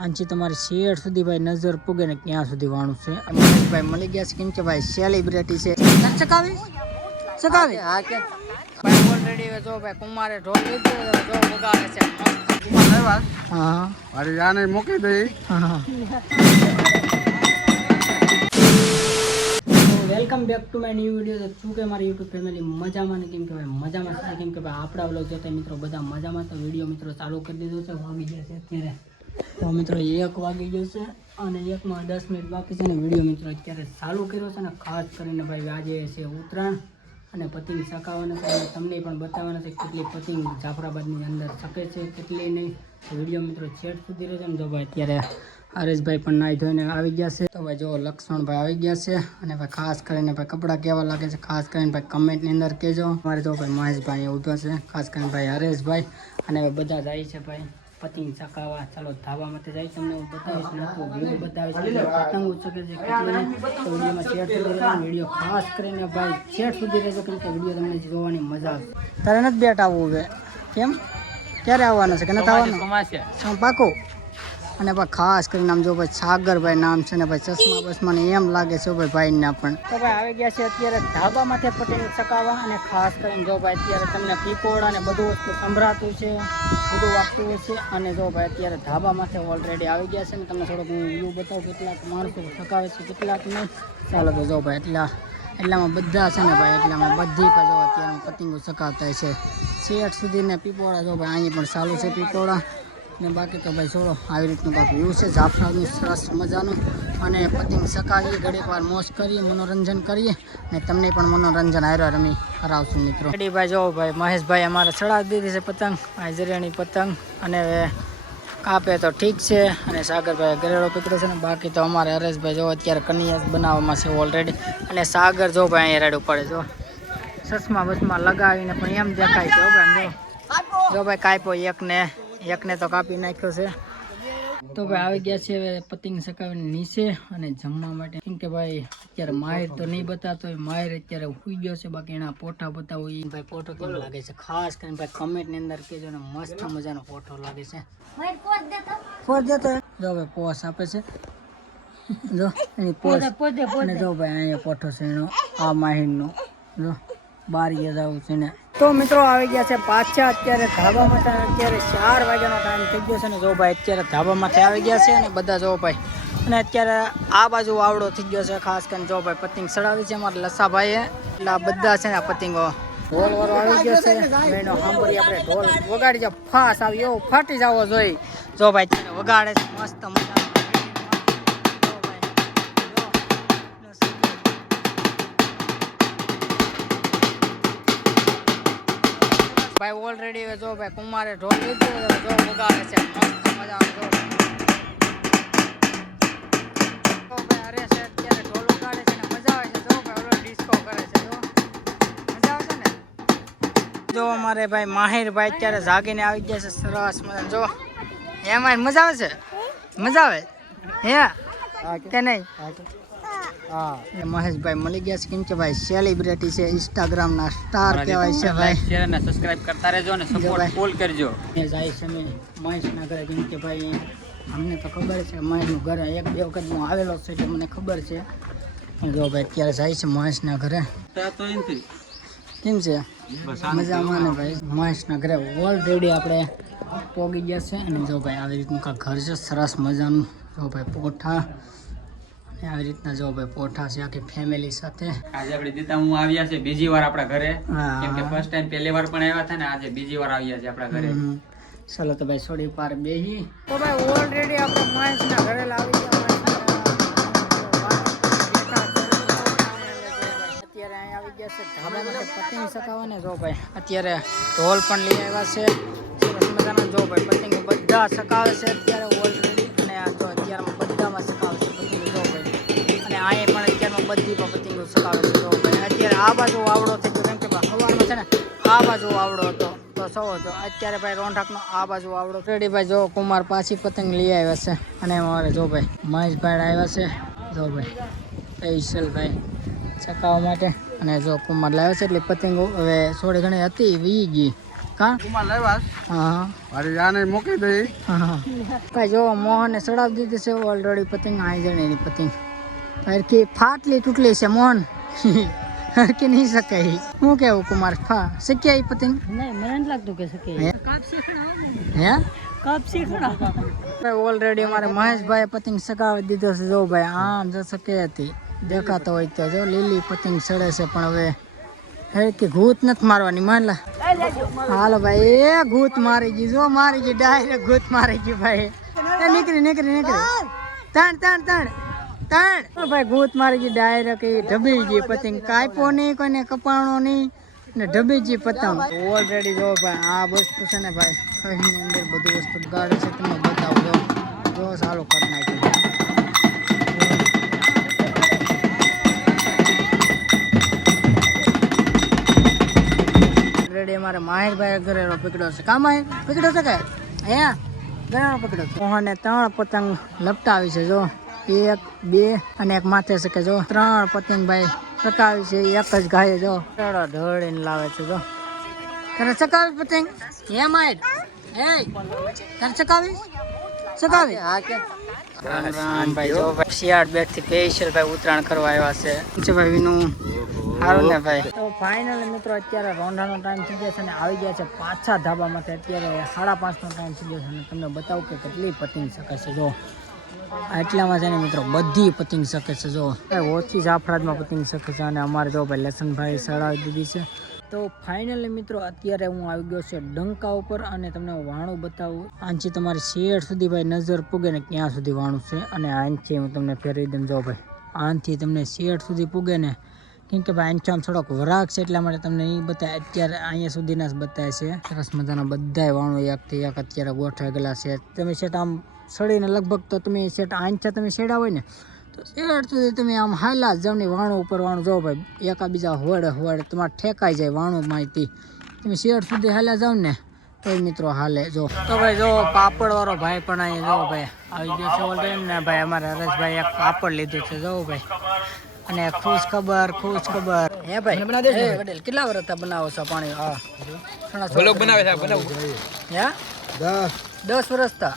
આથી તમારી શેડ સુધી ભાઈ નજર પૂગે ને ક્યાં સુધી વાણું છે. મહેશભાઈ મળી ગયા છે કેમ કે ભાઈ સેલિબ્રિટી છે. ચકાવી હા કે ભાઈ ઓલરેડી જો ભાઈ કુમારે ઢોલ લીધો જો વગાડે છે. કુમાર લેવા હા અરે આને મૂકી દઈ હા. Welcome back to my new video. તો શું કે મારી યુટ્યુબ ફેમિલી મજામાં ને કેમ કે ભાઈ મજામાં છે કેમ કે ભાઈ આપણા વ્લોગ જોતા મિત્રો બધા મજામાં. તો વિડીયો મિત્રો ચાલુ કરી દીધો છે. વાગી જશે અત્યારે તો મિત્રો 1 વાગી ગયો છે અને 1 માં 10 મિનિટ બાકી છે ને વિડીયો મિત્રો અત્યારે ચાલુ કર્યો છે ને ખાસ કરીને ભાઈ આજે છે ઉત્તરાયણ અને પતંગ ચકાવવાના છે. તમને પણ બતાવવાના છે કેટલી પતંગ જાફરાબાદની અંદર શકે છે કેટલી નહીં. તો વિડીયો મિત્રો છેડ સુધી રહેજો ને. જો ભાઈ અત્યારે હરેશભાઈ પણ નાહી ધોઈને આવી ગયા છે. તો ભાઈ જો લક્ષ્મણભાઈ આવી ગયા છે અને ભાઈ ખાસ કરીને ભાઈ કપડાં કેવા લાગે છે ખાસ કરીને ભાઈ કમેન્ટની અંદર કહેજો. મારે જો ભાઈ મહેશભાઈ ઊભા છે ખાસ કરીને ભાઈ હરેશભાઈ અને બધા જાય છે ભાઈ પતંગ ચકાવવા. ચાલો ધાબા માટે જાય તમને હું બતાવીશ નાખું વ્યૂ બતાવીશ પતંગ ઉચકે છે કેટલી. તો વિડીયોમાં શેર સુધી રહેજો. વિડીયો ખાસ કરીને ભાઈ શેર સુધી રહેજો કેમ કે વિડીયો તમને જોવાની મજા આવશે. તારે નથી બેટ આવવું હવે કેમ ક્યારે આવવાનું છે કે નથી આવવાનું પાકું. અને ભાઈ ખાસ કરીને આમ જો ભાઈ સાગરભાઈ નામ છે ને ભાઈ ચશ્મા બસમાં એમ લાગે છે ભાઈ ભાઈને પણ. તો ભાઈ આવી ગયા છે અત્યારે ધાબા માથે પતંગ ચકાવવા અને ખાસ કરીને જો ભાઈ અત્યારે તમને પીકોડા ને બધું વસ્તુ સંભળાતું છે બધું વાગતું હોય છે. અને જો ભાઈ અત્યારે ધાબા માથે ઓલરેડી આવી ગયા છે ને તમને થોડોક હું વ્યૂ બતાવું કેટલાક માણસો ચકાવે છે કેટલાક નહીં. ચાલો તો જો ભાઈ એટલામાં બધા છે ને ભાઈ એટલામાં બધી પણ જો અત્યારે પતંગો ચકાવતા છે શેઠ સુધી ને પીપોડા. જો ભાઈ અહીં પણ ચાલુ છે પીપોડા ને બાકી તો ભાઈ છોડો આવી રીતનું કાંક વ્યૂ છે જાફરાનું સરસ મજાનું. અને પતંગ ચકાવીએ ઘડીક વાર મોજ કરીએ મનોરંજન કરીએ ને તમને પણ મનોરંજન હારે રમી કરાવશું મિત્રો. ભાઈ જો ભાઈ મહેશભાઈ અમારે ચડાવી દીધી છે પતંગ આ જરિયાની પતંગ અને કાપે તો ઠીક છે. અને સાગરભાઈ ગરેડો પકડે છે ને બાકી તો અમારે હરેશભાઈ જો અત્યારે કનિયા બનાવવામાં છે ઓલરેડી. અને સાગર જો ભાઈ અહીંયા રેડું પડે જો ચશ્મા બસમાં લગાવીને પણ એમ દેખાય છે ભાઈ જો ભાઈ કાપ્યો એકને તો કાપી નાખ્યો છે. તો ભાઈ આવી ગયા છે હવે પતંગ ચકાવીને નીચે અને જમવા માટે કેમ કે ભાઈ અત્યારે માહિર તો નહીં બતાતો હોય. માહિર અત્યારે સુઈ ગયો છે બાકી એના પોઠા બતાવો એ ભાઈ પોઠો કેવો લાગે છે ખાસ કરીને ભાઈ કમેન્ટની અંદર કહેજો ને મસ્ત મજાનો પોઠો લાગે છે. પોસ દેતો જો ભાઈ પોસ આપે છે જો એની પોસ અને જો ભાઈ અહીંયા પોઠો છે એનો આ માહિરનો જો બારીએ જવું છે ને. તો મિત્રો આવી ગયા છે પાછા અત્યારે ધાબામાં. અત્યારે 4 વાગ્યાનો ટાઈમ થઈ ગયો છે ને જો ભાઈ અત્યારે ધાબામાંથી આવી ગયા છે અને બધા જો ભાઈ. અને અત્યારે આ બાજુ આવડો થઈ ગયો છે ખાસ કરીને જો ભાઈ પતંગ ચડાવી છે અમારા લસાભાઈએ એટલે આ બધા છે ને આ પતંગો ઢોલ વાળો આવી ગયો છે એનો સાંભળી આપણે ઢોલ વગાડી જાવ ફાસ આવી એવો ફાટી જવો જોઈએ. જો ભાઈ અત્યારે વગાડે છે મસ્ત મજા. ભાઈ ઓલરેડી જો ભાઈ કુમારે ઢોલ લીધો જો વગાડે છે મસ્ત મજાનો. જો ભાઈ હરે છે અત્યારે ઢોલ વગાડે છે ને મજા આવે છે. જો ભાઈ ઓલો ડિસ્કો કરે છે જો મજા આવે છે ને. જો અમારે ભાઈ માહિરભાઈ અત્યારે જાગીને આવી ગયા છે સરસ મજા. જો એમાં મજા આવે છે મજા આવે હે કે નહીં. હા મહેશભાઈ મળી ગયા છે કેમ કે ભાઈ સેલિબ્રિટી છે ઇન્સ્ટાગ્રામના સ્ટાર કહેવાય છે ભાઈ. શેર અને સબસ્ક્રાઇબ કરતા રહેજો અને સપોર્ટ ફૂલ કરજો. એ જાય છે અમે મહેશના ઘરે કેમ કે ભાઈ અમને તો ખબર છે મહેશનું ઘરે 1-2 વખત હું આવેલો છે એટલે મને ખબર છે. જો ભાઈ અત્યારે જાય છે મહેશના ઘરે. કેમ છે મજામાં ને ભાઈ મહેશના ઘરે ઓલરેડી આપણે પોગી ગયા છે. અને જો ભાઈ આવી રીતનું કાંક ઘર છે સરસ મજાનું. જો ભાઈ પોઠા આવી રીતના જો ભાઈ પોઠા છે આખી ફેમિલી સાથે. આજે આપણે દીતા હું આવ્યા છે બીજી વાર આપણા ઘરે કેમ કે ફર્સ્ટ ટાઈમ પહેલી વાર પણ આવ્યા હતા ને આજે બીજી વાર આવ્યા છે આપણા ઘરે. ચાલો તો ભાઈ થોડી પાર બેહી. તો ભાઈ ઓલરેડી આપણે મહેશના ઘરે આવી ગયા. અત્યારે અહીં આવી ગયા છે ધાબા માટે પતંગ ચકાવવાને. જો ભાઈ અત્યારે ઢોલ પણ લઈ આવ્યા છે સરસ મજાના. જો ભાઈ પતંગ બધા ચકાવે છે અત્યારે ઓલરેડી. અને આ તો અત્યારે બધામાં ચકાવે છે પતંગ. જો ભાઈ અને અહીંયા પણ અત્યારમાં બધી પણ પતંગો ચકાવે છે. જો ભાઈ અત્યારે આ બાજુ આવડો થઈ ગયો કેમ કે સવારમાં છે ને આ બાજુ આવડો હતો તો સૌ હતો. અત્યારે ભાઈ રોંઢાકનો આ બાજુ આવડો રેડી. ભાઈ જો કુમાર પાછી પતંગ લઈ આવ્યા છે અને અમારે જો ભાઈ મહેશભાઈ આવ્યા છે જો ભાઈ સ્પેશિયલ ભાઈ ચકાવવા માટે. અને જો કુમાર લાવ્યા છે એટલે પતંગો હવે થોડી ઘણી હતી વી ગઈ કા કુમાર લાવ્યા હા અરે આને મૂકી દઈ હા ભાઈ જો મોહને ચડાવી દીધી છે ઓલરેડી પતંગ આવી જાય એની પતંગ હરકી ફાટલી તૂટલી છે મોહન હરકી નહીં શકે હું કેવું કુમાર શક્ય એ પતંગ નહીં મને નથી લાગતું કે શક્ય હે કાપ શીખડા ઓલરેડી અમારે મહેશભાઈ પતંગ સગાવી દીધો છે જો ભાઈ આમ જો શકે હતી દેખાતો હોય તો જો લીલી પતંગ ચડે છે પણ હવે હરકી ઘૂત નથી મારવાની માનલા હાલો ભાઈ એ ઘૂત મારી ગઈ જો મારી ગઈ ડાયરેક્ટ ઘૂત મારી ગઈ ભાઈ નીકળી ત્રણ ભાઈ ઘૂત મારી ગઈ ડાયરેક્ટ એ ઢબી ગઈ પતંગ કાપ્યો નહીં કોઈને કપાણો નહીં ને ઢબી ગઈ પતંગ ઓલરેડી જો ભાઈ આ વસ્તુ છે ને ભાઈ એની અંદર બધું વસ્તુ ગાડે છે તમને બતાવું જો સારું કરી નાખ્યું ઓલરેડી અમારે માહિરભાઈ ઘરેનો પકડ્યો છે કા માહિર પકડ્યો છે કે અહીંયા ઘરેનો પકડ્યો છે મોહને 3 પતંગ લપટાવી છે જો 1 2 અને એક માથે છે કે જો 3 પતંગ ભાઈ ચકાવી છે એક જ ગાય જો ઢળીને લાવે છે જો તને ચકાવી પતંગ હે માહિર હે તને ચકાવી હા કે ભાઈ જો ભાઈ શિયાળ બેટ થી સ્પેશિયલ ભાઈ ઉતરાણ કરવા આવ્યા છે ભાઈ વિનું સારું ને ભાઈ તો ફાઇનલી મિત્રો અત્યારે રોંઢાનો ટાઈમ થઈ ગયા છે અને આવી ગયા છે પાછા ધાબામાંથી અત્યારે 5:30નો ટાઈમ થઈ ગયો છે અને તમને બતાવું કે કેટલી પતંગ શકે છે જો એટલામાં છે ને મિત્રો બધી પતંગ શકે છે જો ઓછી જાફરાજમાં પતંગ શકે છે અને અમારે જો ભાઈ લસનભાઈ સડાવી દીધી છે તો ફાઇનલી મિત્રો અત્યારે હું આવી ગયો છે ડંકા ઉપર અને તમને વાણું બતાવું આનથી તમારી શેડ સુધી ભાઈ નજર પૂગે ને ક્યાં સુધી વાણું છે અને આનથી હું તમને ફેરવી દઉં જો ભાઈ આનથી તમને શેડ સુધી પૂગે ને કેમ કે ભાઈ આમ થોડોક વરાગ છે એટલા માટે તમને એ બતાવે અત્યારે અહીંયા સુધીના જ બતાવે છે સરસ મજાના બધા વાણું એકથી એક અત્યારે ગોઠવાઈ ગયેલા છે તમે સેટ આમ સડીને લગભગ તો તમે સેટ આંચા તમે શેડા હોય ને તો શેડ સુધી તમે આમ હાલા જમણી વાણું ઉપર વાણું જાઓ ભાઈ એકાબીજા હોડ તમારે ઠેકાઈ જાય વાણું માહિતી તમે શેડ સુધી હાલ્યા જાઓ ને તો મિત્રો હાલે જો તો ભાઈ જો પાપડ વાળો ભાઈ પણ અહીંયા જો ભાઈ આવી ગયો છે ઓલરેડી ને ભાઈ અમારે હરેશભાઈ એક પાપડ લીધું છે જો ભાઈ અને ખુશ ખબર હે ભાઈ વડીલ કેટલા વર્ષ બનાવો છો પાણી હા બનાવે છે હે 10 વર્ષ તા